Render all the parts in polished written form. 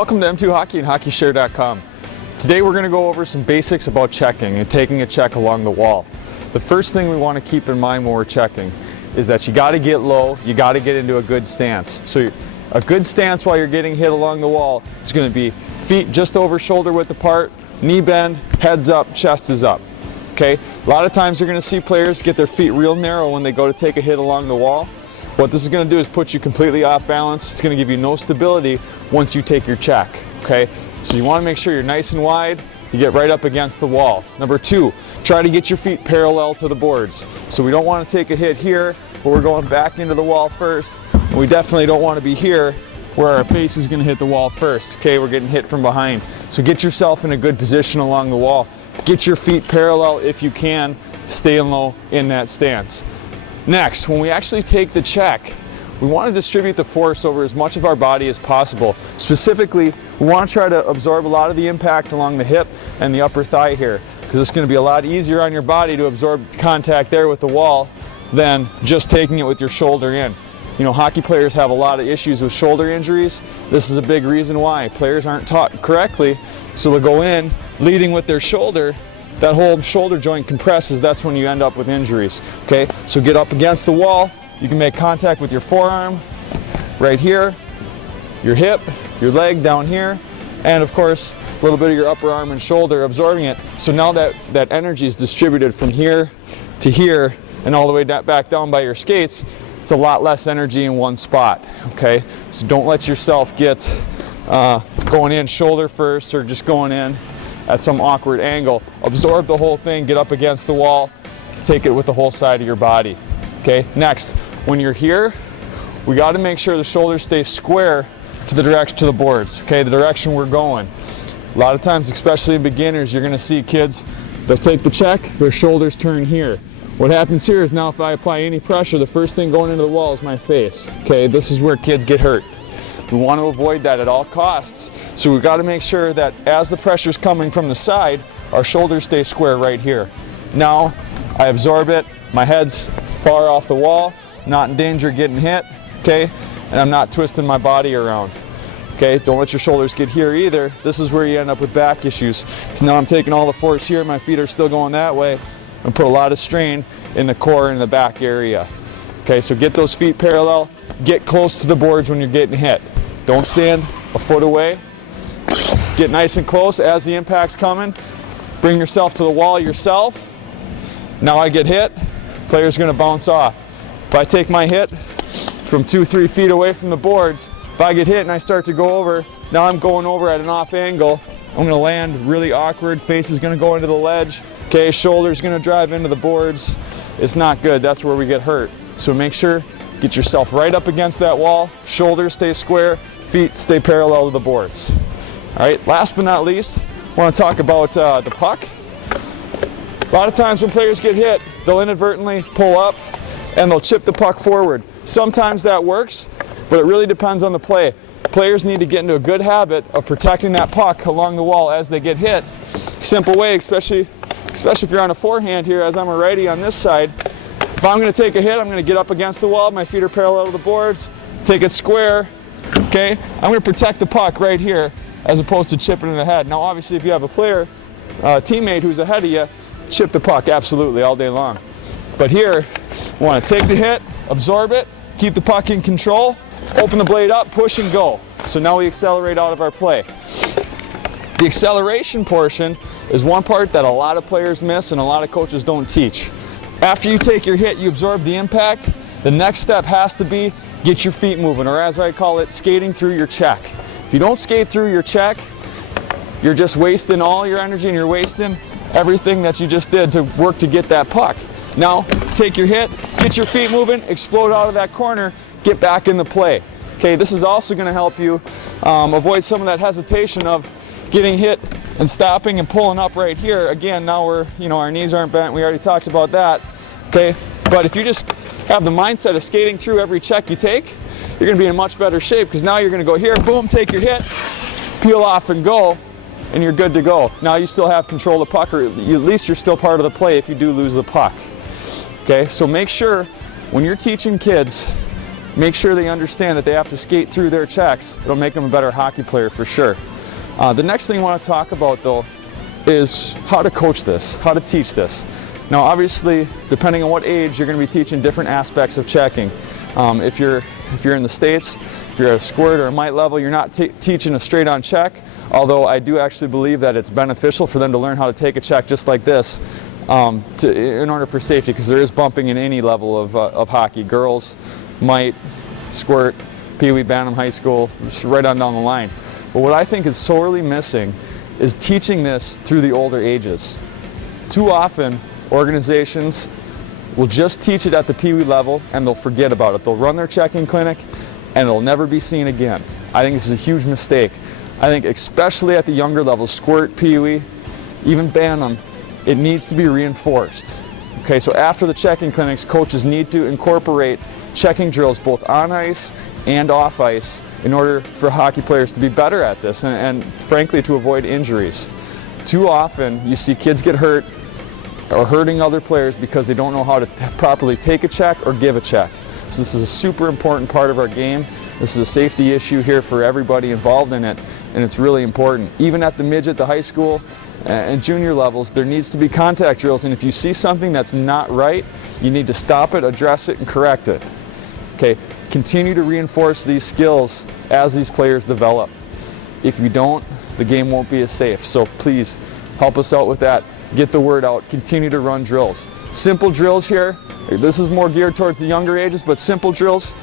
Welcome to M2 Hockey and HockeyShare.com. Today we're going to go over some basics about checking and taking a check along the wall. The first thing we want to keep in mind when we're checking is that you got to get low, you got to get into a good stance. So a good stance while you're getting hit along the wall is going to be feet just over shoulder width apart, knee bend, heads up, chest is up. Okay? A lot of times you're going to see players get their feet real narrow when they go to take a hit along the wall. What this is going to do is put you completely off balance. It's going to give you no stability once you take your check. Okay? So you want to make sure you're nice and wide, you get right up against the wall. Number two, try to get your feet parallel to the boards. So we don't want to take a hit here, but we're going back into the wall first. And we definitely don't want to be here where our face is going to hit the wall first. Okay, we're getting hit from behind. So get yourself in a good position along the wall. Get your feet parallel if you can, staying low in that stance. Next, when we actually take the check, we want to distribute the force over as much of our body as possible. Specifically, we want to try to absorb a lot of the impact along the hip and the upper thigh here, because it's going to be a lot easier on your body to absorb contact there with the wall than just taking it with your shoulder in. You know, hockey players have a lot of issues with shoulder injuries. This is a big reason why. Players aren't taught correctly, so they'll go in leading with their shoulder. That whole shoulder joint compresses, that's when you end up with injuries. Okay, so get up against the wall. You can make contact with your forearm right here, your hip, your leg down here, and of course a little bit of your upper arm and shoulder absorbing it. So now that energy is distributed from here to here and all the way back down by your skates. It's a lot less energy in one spot. Okay, so don't let yourself get going in shoulder first or just going in at some awkward angle. Absorb the whole thing, get up against the wall, take it with the whole side of your body. Okay, next, when you're here, we got to make sure the shoulders stay square to the direction, to the boards, okay, the direction we're going. A lot of times, especially in beginners, you're going to see kids, they'll take the check, their shoulders turn here. What happens here is now if I apply any pressure, the first thing going into the wall is my face. Okay, this is where kids get hurt. We want to avoid that at all costs. So we've got to make sure that as the pressure is coming from the side, our shoulders stay square right here. Now, I absorb it, my head's far off the wall, not in danger of getting hit, okay? And I'm not twisting my body around. Okay, don't let your shoulders get here either. This is where you end up with back issues. So now I'm taking all the force here, my feet are still going that way, and put a lot of strain in the core and the back area. Okay, so get those feet parallel, get close to the boards when you're getting hit. Don't stand a foot away. Get nice and close as the impact's coming. Bring yourself to the wall yourself. Now I get hit, player's gonna bounce off. If I take my hit from 2-3 feet away from the boards, if I get hit and I start to go over, now I'm going over at an off angle. I'm gonna land really awkward, face is gonna go into the ledge, okay, shoulder's gonna drive into the boards. It's not good, that's where we get hurt. So make sure, get yourself right up against that wall, shoulders stay square, feet stay parallel to the boards. All right, last but not least, I want to talk about the puck. A lot of times when players get hit, they'll inadvertently pull up and they'll chip the puck forward. Sometimes that works, but it really depends on the play. Players need to get into a good habit of protecting that puck along the wall as they get hit. Simple way, especially if you're on a forehand here, as I'm a righty on this side. If I'm going to take a hit, I'm going to get up against the wall, my feet are parallel to the boards, take it square, okay? I'm going to protect the puck right here as opposed to chipping in the head. Now obviously if you have a player, teammate who's ahead of you, chip the puck absolutely all day long. But here, we want to take the hit, absorb it, keep the puck in control, open the blade up, push and go. So now we accelerate out of our play. The acceleration portion is one part that a lot of players miss and a lot of coaches don't teach. After you take your hit, you absorb the impact. The next step has to be get your feet moving, or as I call it, skating through your check. If you don't skate through your check, you're just wasting all your energy and you're wasting everything that you just did to work to get that puck. Now, take your hit, get your feet moving, explode out of that corner, get back in the play. Okay, this is also going to help you avoid some of that hesitation of getting hit and stopping and pulling up right here. Again, now our knees aren't bent, we already talked about that. Okay, but if you just have the mindset of skating through every check you take, you're going to be in much better shape, because now you're going to go here, boom, take your hit, peel off and go, and you're good to go. Now you still have control of the puck, or at least you're still part of the play if you do lose the puck. Okay, so make sure when you're teaching kids make sure they understand that they have to skate through their checks. It'll make them a better hockey player for sure. The next thing I want to talk about though is how to coach this, how to teach this. Now obviously, depending on what age, you're going to be teaching different aspects of checking. If you're in the States, if you're at a squirt or a mite level, you're not teaching a straight on check, although I do actually believe that it's beneficial for them to learn how to take a check just like this in order for safety, because there is bumping in any level of hockey, girls, mite, squirt, Pee Wee, Bantam, high school, just right on down the line. But what I think is sorely missing is teaching this through the older ages. Too often, organizations will just teach it at the Pee Wee level and they'll forget about it. They'll run their checking clinic and it'll never be seen again. I think this is a huge mistake. I think especially at the younger levels, squirt, Pee Wee, even Bantam, it needs to be reinforced. Okay, so after the checking clinics, coaches need to incorporate checking drills both on ice and off ice in order for hockey players to be better at this and frankly to avoid injuries. Too often you see kids get hurt or hurting other players because they don't know how to properly take a check or give a check. So this is a super important part of our game. This is a safety issue here for everybody involved in it, and it's really important. Even at the midget, the high school and junior levels, there needs to be contact drills, and if you see something that's not right, you need to stop it, address it, and correct it. Okay, continue to reinforce these skills as these players develop. If you don't, the game won't be as safe. So please help us out with that. Get the word out, continue to run drills. Simple drills here. This is more geared towards the younger ages, but simple drills.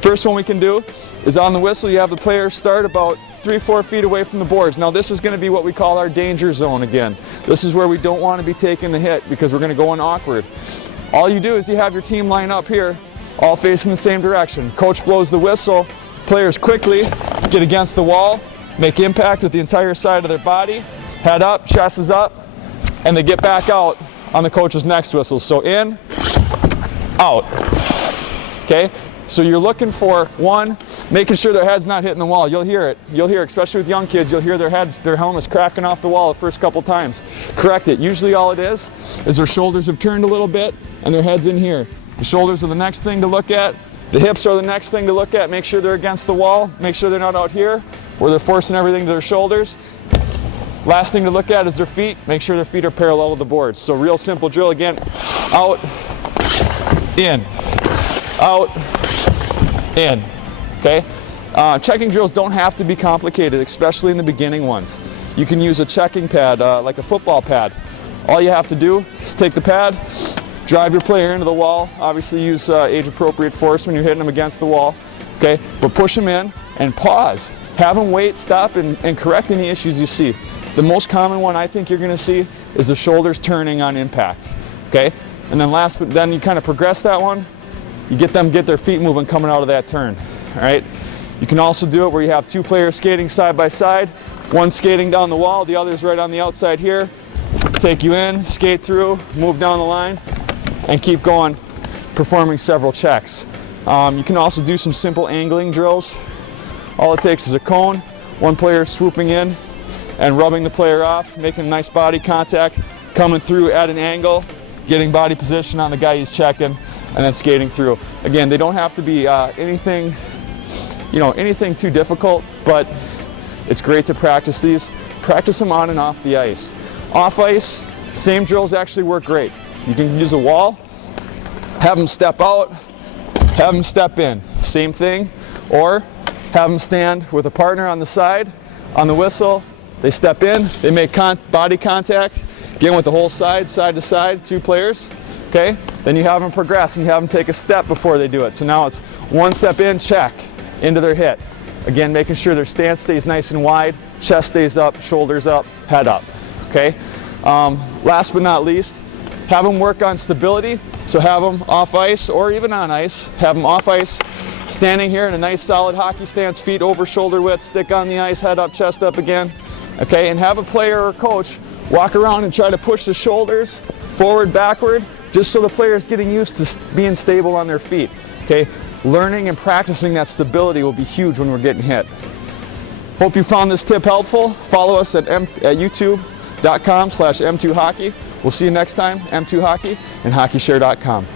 First one we can do is on the whistle, you have the player start about 3-4 feet away from the boards. Now this is going to be what we call our danger zone again. This is where we don't want to be taking the hit because we're going to go in awkward. All you do is you have your team line up here, all facing the same direction. Coach blows the whistle, players quickly get against the wall, make impact with the entire side of their body, head up, chest is up, and they get back out on the coach's next whistle. So in, out. Okay? So you're looking for, one, making sure their head's not hitting the wall. You'll hear it. You'll hear it, especially with young kids, you'll hear their helmets cracking off the wall the first couple times. Correct it. Usually all it is their shoulders have turned a little bit and their head's in here. The shoulders are the next thing to look at. The hips are the next thing to look at. Make sure they're against the wall. Make sure they're not out here where they're forcing everything to their shoulders. Last thing to look at is their feet. Make sure their feet are parallel to the boards. So real simple drill again. Out, in, out, in. Okay? Checking drills don't have to be complicated, especially in the beginning ones. You can use a checking pad, like a football pad. All you have to do is take the pad, drive your player into the wall. Obviously use age-appropriate force when you're hitting them against the wall. Okay? But push them in and pause. Have them wait, stop, and correct any issues you see. The most common one I think you're going to see is the shoulders turning on impact. Okay? And then you kind of progress that one. You get their feet moving coming out of that turn. All right? You can also do it where you have two players skating side by side, one skating down the wall, the other's right on the outside here. Take you in, skate through, move down the line, and keep going, performing several checks. You can also do some simple angling drills. All it takes is a cone, one player swooping in and rubbing the player off, making a nice body contact, coming through at an angle, getting body position on the guy he's checking, and then skating through. Again, they don't have to be anything too difficult, but it's great to practice these. Practice them on and off the ice. Off ice, same drills actually work great. You can use a wall, have them step out, have them step in. Same thing. Or have them stand with a partner on the side, on the whistle. They step in, they make body contact, again with the whole side to side, two players. Okay? Then you have them progress and you have them take a step before they do it. So now it's one step in, check, into their hit. Again, making sure their stance stays nice and wide, chest stays up, shoulders up, head up. Okay? Last but not least, have them work on stability. So have them off ice or even on ice. Have them off ice, standing here in a nice solid hockey stance, feet over shoulder width, stick on the ice, head up, chest up again. Okay, and have a player or coach walk around and try to push the shoulders forward, backward, just so the player is getting used to being stable on their feet. Okay, learning and practicing that stability will be huge when we're getting hit. Hope you found this tip helpful. Follow us at youtube.com/M2Hockey. We'll see you next time, M2Hockey and HockeyShare.com.